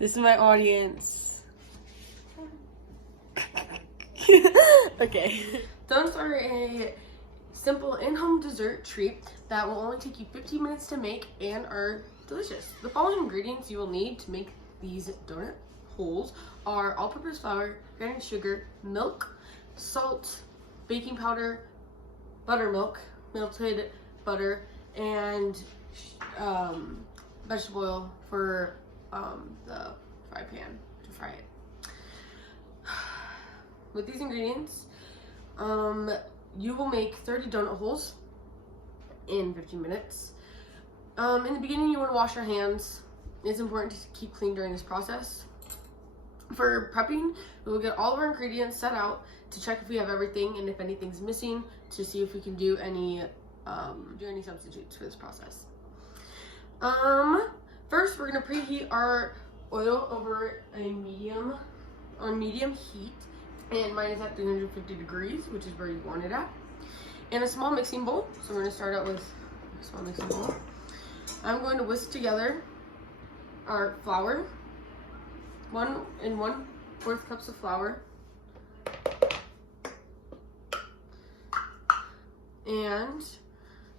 This is my audience. Okay. Donuts are a simple in-home dessert treat that will only take you 15 minutes to make and are delicious. The following ingredients you will need to make these donut holes are all-purpose flour, granulated sugar, milk, salt, baking powder, buttermilk, melted butter, and vegetable oil for the fry pan to fry it. With these ingredients, you will make 30 donut holes in 15 minutes. In the beginning, you want to wash your hands. It's important to keep clean during this process. For prepping, we will get all of our ingredients set out to check if we have everything and if anything's missing, to see if we can do any substitutes for this process. First, we're gonna preheat our oil over on medium heat, and mine is at 350 degrees, which is where you want it at. In a small mixing bowl, so we're gonna start out with a small mixing bowl. I'm going to whisk together our flour, 1 1/4 cups of flour, and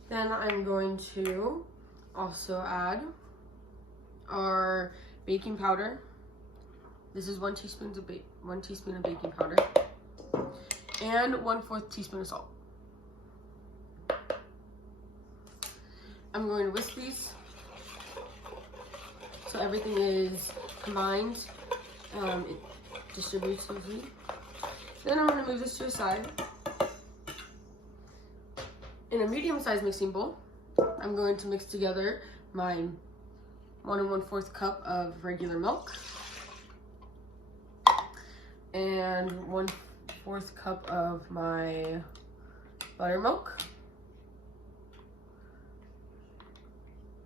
then I'm going to also add our baking powder. This is 1 teaspoon of baking powder, and 1/4 teaspoon of salt. I'm going to whisk these so everything is combined. It distributes easily. Then I'm going to move this to a side. In a medium-sized mixing bowl, I'm going to mix together my 1 1/4 cup of regular milk and 1/4 cup of my buttermilk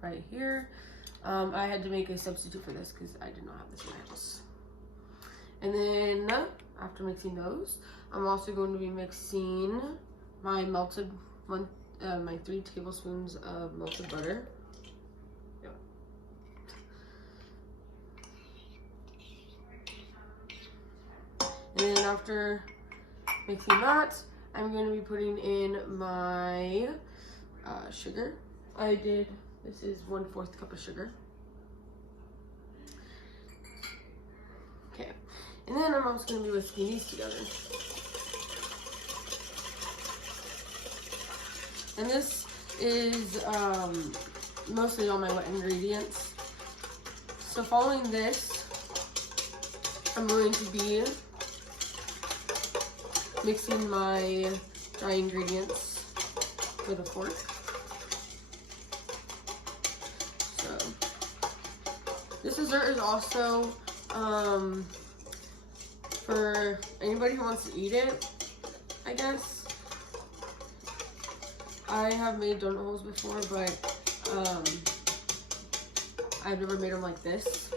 right here. I had to make a substitute for this because I did not have this in my house. And then after mixing those, I'm also going to be mixing my melted my 3 tablespoons of melted butter. Yep. And then after mixing that, I'm going to be putting in my sugar. This is 1/4 cup of sugar. Okay, and then I'm also going to be whisking these together. And this is mostly all my wet ingredients. So following this, I'm going to be mixing my dry ingredients with a fork. So this dessert is also for anybody who wants to eat it, I guess. I have made donut holes before, but I've never made them like this.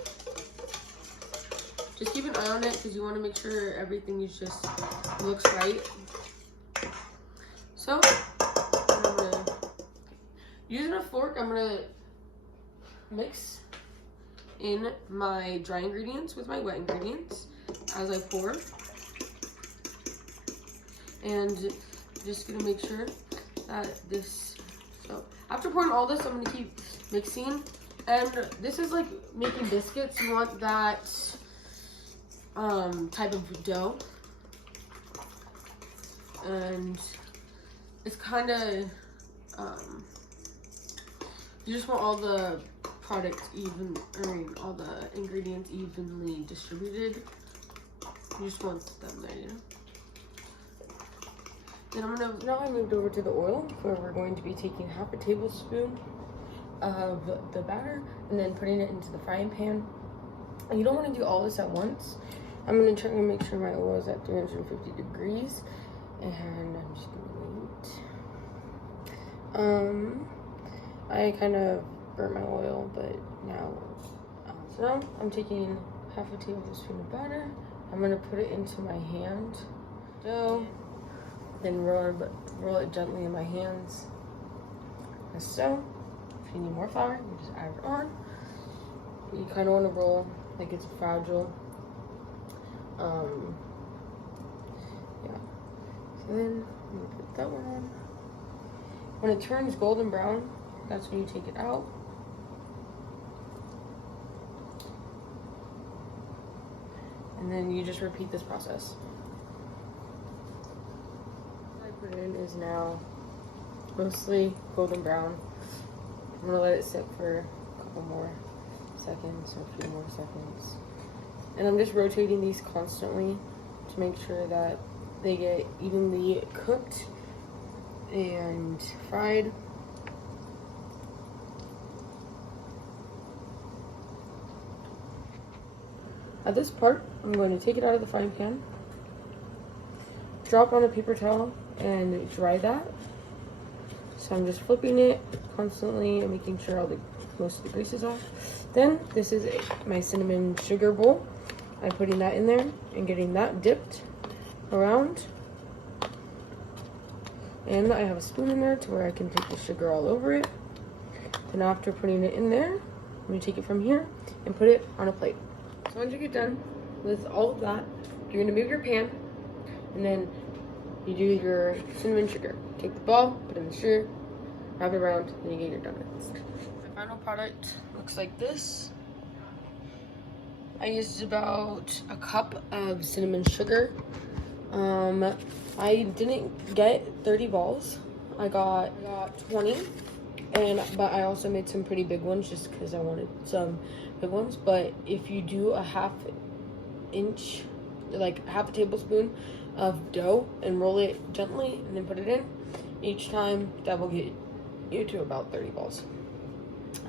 Just keep an eye on it because you want to make sure everything just looks right. So, using a fork, I'm gonna mix in my dry ingredients with my wet ingredients as I pour, and just gonna make sure that so after pouring all this, I'm gonna keep mixing. And this is like making biscuits. You want that type of dough, and it's kind of you just want all the products all the ingredients evenly distributed. You just want them there, you know. Then now I moved over to the oil, where we're going to be taking 1/2 tablespoon of the batter and then putting it into the frying pan. And you don't want to do all this at once. I'm going to try to make sure my oil is at 350 degrees, and I'm just going to wait. I kind of burnt my oil, but now so now I'm taking 1/2 tablespoon of batter. I'm going to put it into my hand dough. Then roll it gently in my hands, as so. If you need more flour, you just add it on. You kind of want to roll like it's fragile. Yeah. So then I'm gonna put that one on. When it turns golden brown, that's when you take it out. And then you just repeat this process. What I put in is now mostly golden brown. I'm gonna let it sit for a couple more seconds, or a few more seconds. And I'm just rotating these constantly to make sure that they get evenly cooked and fried. At this part, I'm going to take it out of the frying pan, drop on a paper towel, and dry that. So I'm just flipping it constantly and making sure most of the grease is off. Then this is my cinnamon sugar bowl. I'm putting that in there and getting that dipped around. And I have a spoon in there to where I can take the sugar all over it. Then after putting it in there, I'm going to take it from here and put it on a plate. So once you get done with all of that, you're going to move your pan, and then you do your cinnamon sugar. Take the ball, put it in the sugar, wrap it around, and you get your donuts. The final product looks like this. I used about a cup of cinnamon sugar. I didn't get 30 balls. I got 20, but I also made some pretty big ones just because I wanted some big ones. But if you do a half inch, like half a tablespoon of dough and roll it gently and then put it in each time, that will get you to about 30 balls.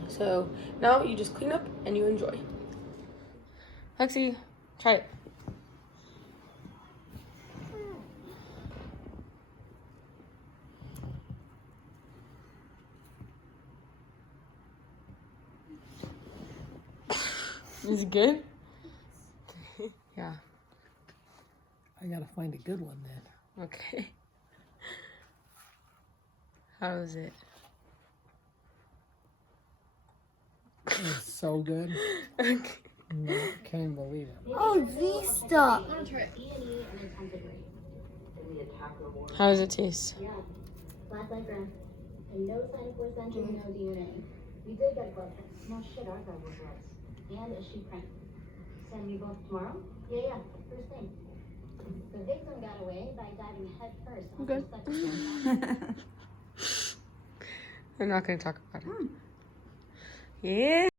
So now you just clean up and you enjoy. Lexi, try it. Is it good? Yeah. I gotta find a good one then. Okay. How is it? It's so good. Okay. No, can't even believe it. Oh, Vista. How does it taste? Yeah. Black like grass. And no sign of forced entry, no DNA. You did get a blood test. No shit, our guy was right. And a sheep print. Send you both tomorrow? Yeah, first thing. The victim got away by diving head first. Okay. I'm not going to talk about it. Yeah.